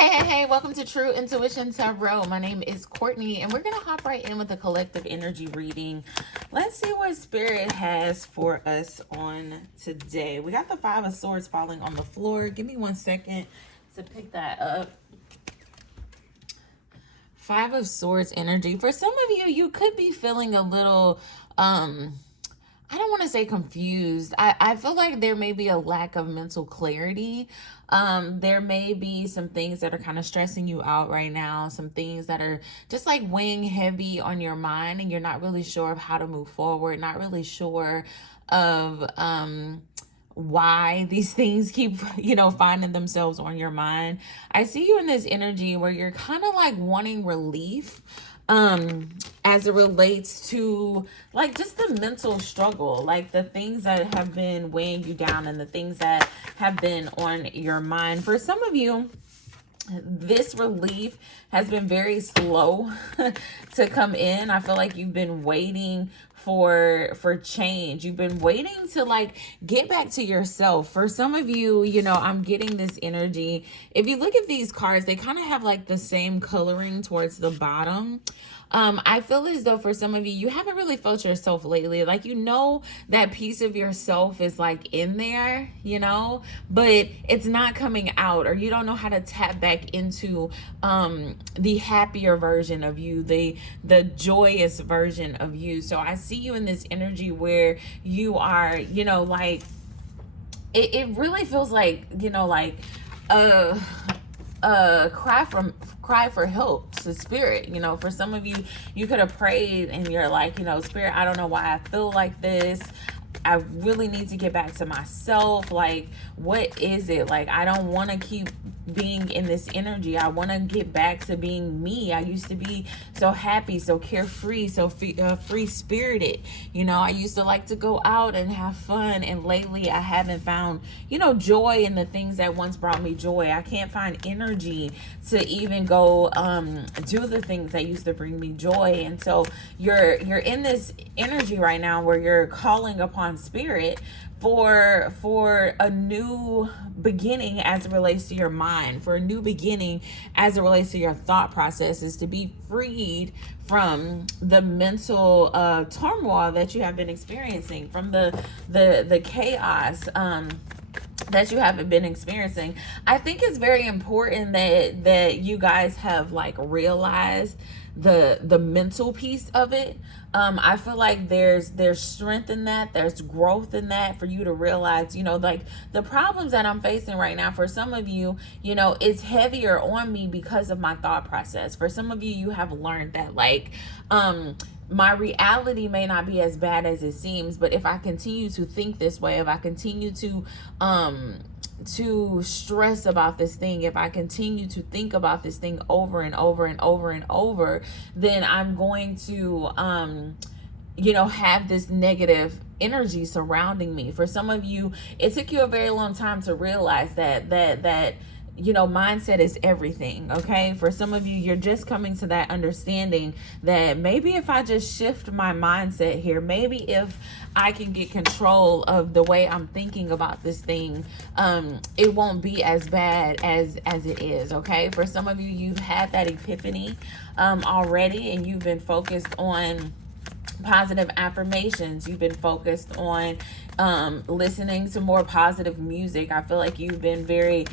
Hey, welcome to True Intuition Tarot. My name is Courtney, and we're going to hop right in with a collective energy reading. Let's see what Spirit has for us on today. We got the Five of Swords falling on the floor. Give me 1 second to pick that up. Five of Swords energy. For some of you, you could be feeling a little, I don't want to say confused. I feel like there may be a lack of mental clarity. There may be some things that are kind of stressing you out right now. Some things that are just like weighing heavy on your mind, and you're not really sure of how to move forward, not really sure of why these things keep, finding themselves on your mind. I see you in this energy where you're kind of like wanting relief as it relates to like just the mental struggle, like the things that have been weighing you down and the things that have been on your mind. For some of you, this relief has been very slow to come in. I feel like you've been waiting for change. You've been waiting to like get back to yourself. For some of you, I'm getting this energy. If you look at these cards, they kind of have like the same coloring towards the bottom. I feel as though for some of you, you haven't really felt yourself lately. Like, that piece of yourself is like in there, but it's not coming out, or you don't know how to tap back into the happier version of you, the joyous version of you. So I see you in this energy where you are, like, it really feels like, cry for help to Spirit. For some of you, you could have prayed and you're like, Spirit, I don't know why I feel like this. I really need to get back to myself. Like, what is it? Like, I don't want to keep being in this energy. I want to get back to being me. I used to be so happy, so carefree, so free spirited. I used to like to go out and have fun. And lately I haven't found, joy in the things that once brought me joy. I can't find energy to even go do the things that used to bring me joy. And so you're in this energy right now where you're calling upon Spirit for a new beginning as it relates to your mind, for a new beginning as it relates to your thought processes, to be freed from the mental turmoil that you have been experiencing, from the chaos that you haven't been experiencing. I think it's very important that you guys have like realized the mental piece of it. I feel like there's strength in that, there's growth in that, for you to realize, like the problems that I'm facing right now, for some of you, it's heavier on me because of my thought process. For some of you, you have learned that like my reality may not be as bad as it seems, but if I continue to think this way, if I continue to stress about this thing, if I continue to think about this thing over and over and over and over, then I'm going to have this negative energy surrounding me. For some of you, it took you a very long time to realize that mindset is everything. Okay, for some of you, you're just coming to that understanding that maybe if I just shift my mindset here, maybe if I can get control of the way I'm thinking about this thing, it won't be as bad as it is. Okay, for some of you, you've had that epiphany already, and you've been focused on positive affirmations. You've been focused on listening to more positive music. I feel like you've been very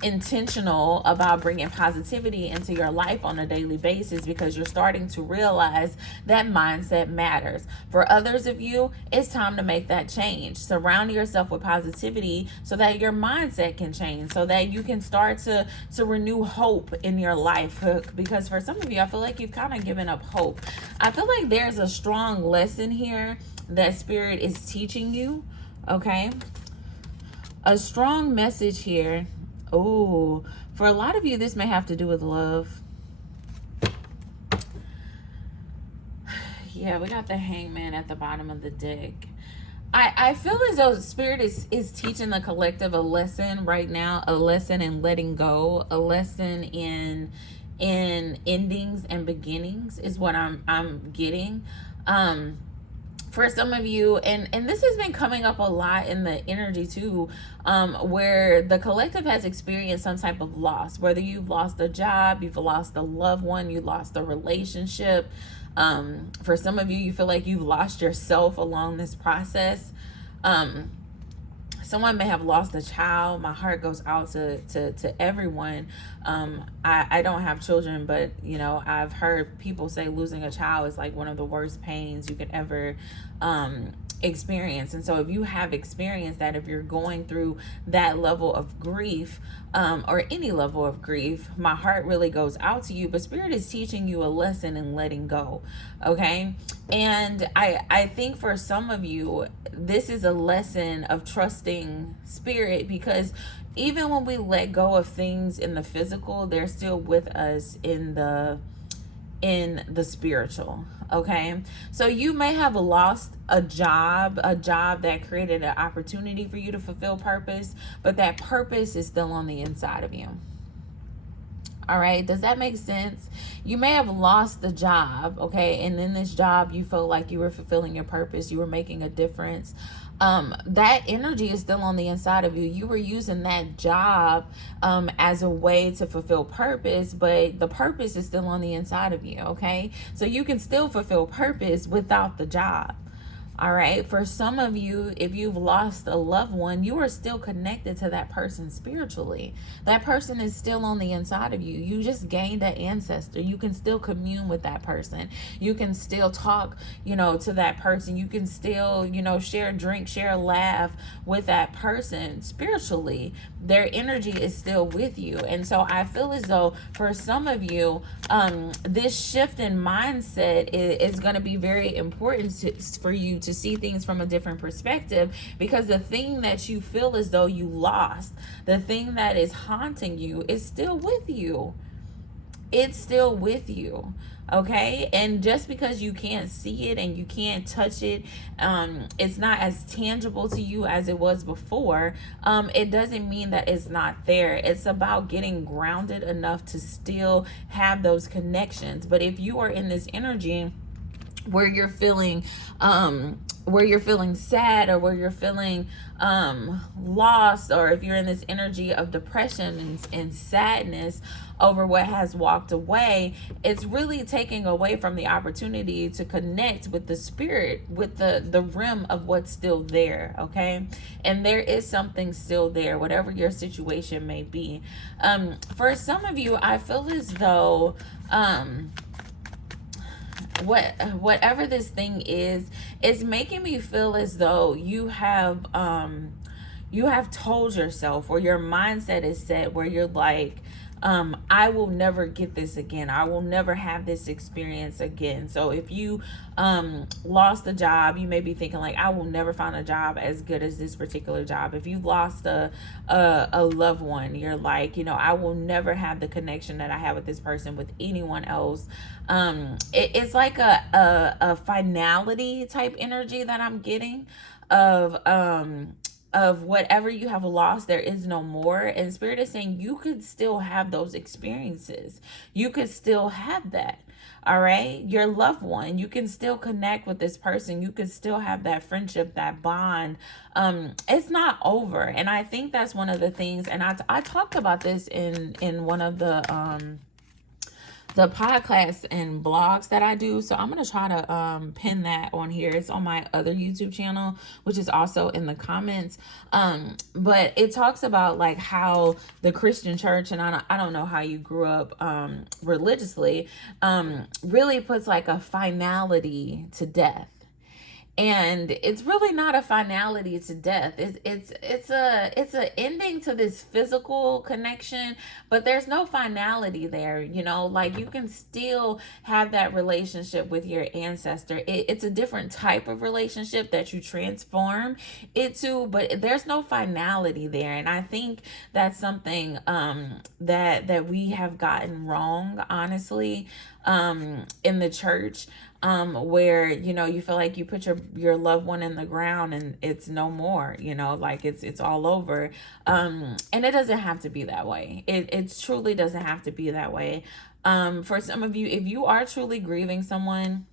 intentional about bringing positivity into your life on a daily basis, because you're starting to realize that mindset matters. For others of you, it's time to make that change. Surround yourself with positivity so that your mindset can change, so that you can start to renew hope in your life. Because for some of you, I feel like you've kind of given up hope. I feel like there's a strong lesson here that Spirit is teaching you. Okay, a strong message here. Oh, for a lot of you, this may have to do with love. Yeah, we got the Hangman at the bottom of the deck. I feel as though Spirit is teaching the collective a lesson right now, a lesson in letting go, a lesson in endings and beginnings is what I'm getting. for some of you, and this has been coming up a lot in the energy too, where the collective has experienced some type of loss, whether you've lost a job, you've lost a loved one, you lost a relationship. For some of you, you feel like you've lost yourself along this process. Someone may have lost a child. My heart goes out to everyone. I don't have children, but I've heard people say losing a child is like one of the worst pains you could ever experience. And so if you have experienced that, if you're going through that level of grief, or any level of grief, my heart really goes out to you. But Spirit is teaching you a lesson in letting go. Okay. And I think for some of you, this is a lesson of trusting Spirit, because even when we let go of things in the physical, they're still with us in the spiritual. Okay, so you may have lost a job that created an opportunity for you to fulfill purpose, but that purpose is still on the inside of you. All right, does that make sense? You may have lost the job, okay, and in this job you felt like you were fulfilling your purpose, you were making a difference. That energy is still on the inside of you. You were using that job as a way to fulfill purpose, but the purpose is still on the inside of you, okay? So you can still fulfill purpose without the job. All right. For some of you, if you've lost a loved one, you are still connected to that person spiritually. That person is still on the inside of you. You just gained an ancestor. You can still commune with that person. You can still talk, to that person. You can still, share a drink, share a laugh with that person spiritually. Their energy is still with you. And so I feel as though for some of you, this shift in mindset is going to be very important for you to see things from a different perspective, because the thing that you feel as though you lost, the thing that is haunting you, is still with you. It's still with you. Okay, and just because you can't see it and you can't touch it, it's not as tangible to you as it was before, it doesn't mean that it's not there. It's about getting grounded enough to still have those connections. But if you are in this energy where you're feeling sad, or where you're feeling lost, or if you're in this energy of depression and sadness over what has walked away, it's really taking away from the opportunity to connect with the spirit, with the rim of what's still there. Okay, and there is something still there, whatever your situation may be. For some of you, I feel as though whatever this thing is, it's making me feel as though you have told yourself, or your mindset is set where you're like, I will never get this again. I will never have this experience again. So if you lost a job, you may be thinking like, I will never find a job as good as this particular job. If you lost a loved one, you're like, I will never have the connection that I have with this person with anyone else. It's like a finality type energy that I'm getting of whatever you have lost, there is no more. And Spirit is saying you could still have those experiences. You could still have that. All right. Your loved one, you can still connect with this person. You could still have that friendship, that bond. It's not over. And I think that's one of the things. And I talked about this in one of the podcasts and blogs that I do. So I'm going to try to pin that on here. It's on my other YouTube channel, which is also in the comments. But it talks about like how the Christian church, and I don't know how you grew up religiously, really puts like a finality to death. And it's really not a finality to death. It's a ending to this physical connection, but there's no finality there. Like you can still have that relationship with your ancestor. It's a different type of relationship that you transform it to, but there's no finality there. And I think that's something that we have gotten wrong, honestly, in the church. Where you feel like you put your loved one in the ground and it's no more, like it's all over, and it doesn't have to be that way. It truly doesn't have to be that way. For some of you, if you are truly grieving someone,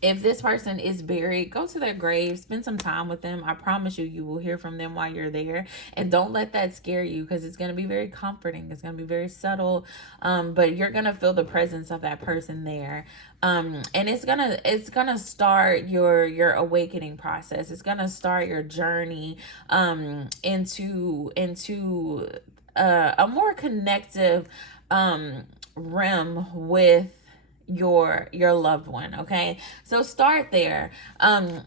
If this person is buried, go to their grave, spend some time with them. I promise you, you will hear from them while you're there. And don't let that scare you, because it's going to be very comforting. It's going to be very subtle. But you're going to feel the presence of that person there. And it's gonna start your awakening process. It's gonna start your journey into a more connective realm with your loved one. Okay, so start there.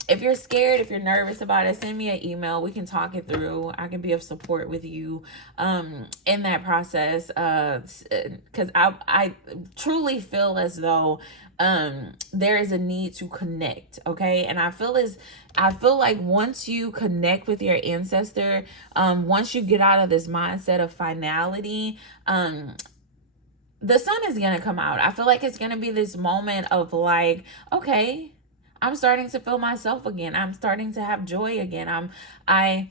If you're scared, if you're nervous about it, send me an email. We can talk it through. I can be of support with you in that process, because I truly feel as though there is a need to connect. Okay, and I feel like once you connect with your ancestor, once you get out of this mindset of finality, the sun is going to come out. I feel like it's going to be this moment of like, okay, I'm starting to feel myself again. I'm starting to have joy again. I'm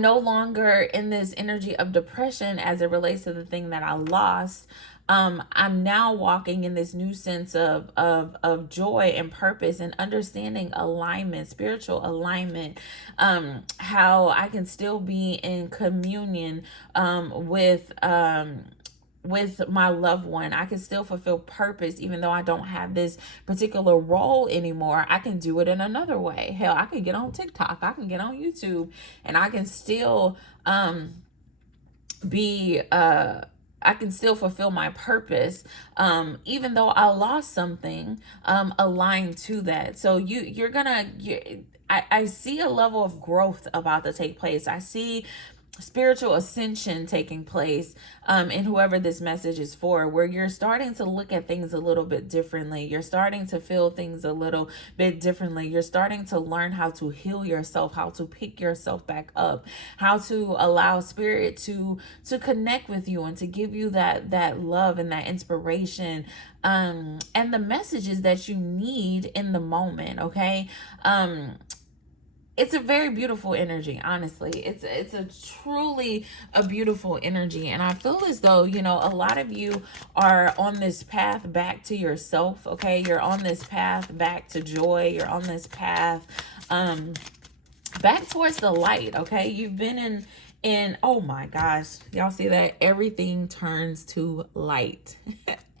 no longer in this energy of depression as it relates to the thing that I lost. I'm now walking in this new sense of joy and purpose and understanding alignment, spiritual alignment, how I can still be in communion with my loved one. I can still fulfill purpose even though I don't have this particular role anymore. I can do it in another way. Hell, I can get on TikTok, I can get on YouTube, and I can still be I can still fulfill my purpose, even though I lost something aligned to that. So I see a level of growth about to take place. I see spiritual ascension taking place in whoever this message is for, where you're starting to look at things a little bit differently. You're starting to feel things a little bit differently. You're starting to learn how to heal yourself, how to pick yourself back up, how to allow spirit to connect with you and to give you that love and that inspiration, and the messages that you need in the moment. Okay, it's a very beautiful energy. Honestly, it's a truly a beautiful energy. And I feel as though, a lot of you are on this path back to yourself. Okay, you're on this path back to joy. You're on this path back towards the light. Okay, you've been in oh my gosh, y'all see that? Everything turns to light.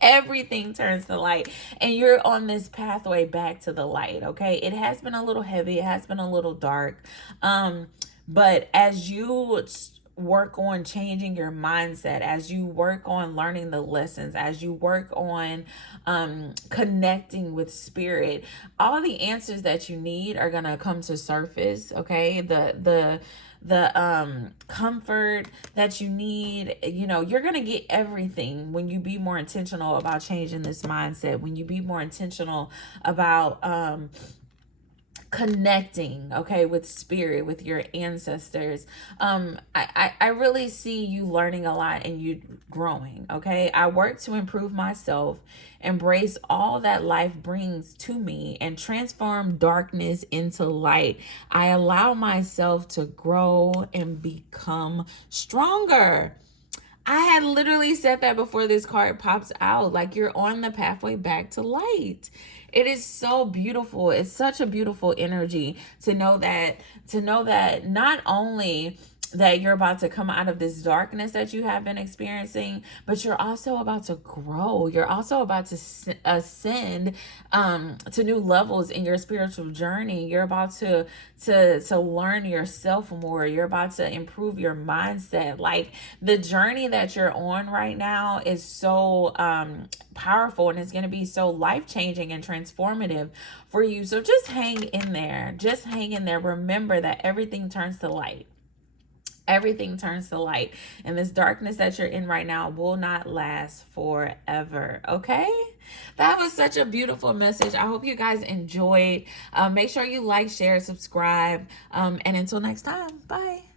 Everything turns to light, and you're on this pathway back to the light. Okay, it has been a little heavy, it has been a little dark, but as you work on changing your mindset, as you work on learning the lessons, as you work on connecting with spirit, all the answers that you need are gonna come to surface. Okay, the comfort that you need, you're gonna get everything when you be more intentional about changing this mindset, when you be more intentional about connecting, okay, with spirit, with your ancestors. I really see you learning a lot and you growing. Okay, I work to improve myself, embrace all that life brings to me, and transform darkness into light. I allow myself to grow and become stronger. I had literally said that before this card pops out. Like, you're on the pathway back to light. It is so beautiful. It's such a beautiful energy to know that not only that you're about to come out of this darkness that you have been experiencing, but you're also about to grow. You're also about to ascend to new levels in your spiritual journey. You're about to learn yourself more. You're about to improve your mindset. Like, the journey that you're on right now is so powerful, and it's going to be so life-changing and transformative for you. So just hang in there. Just hang in there. Remember that everything turns to light. Everything turns to light, and this darkness that you're in right now will not last forever. Okay, that was such a beautiful message. I hope you guys enjoyed. Make sure you like, share, subscribe, and until next time, bye.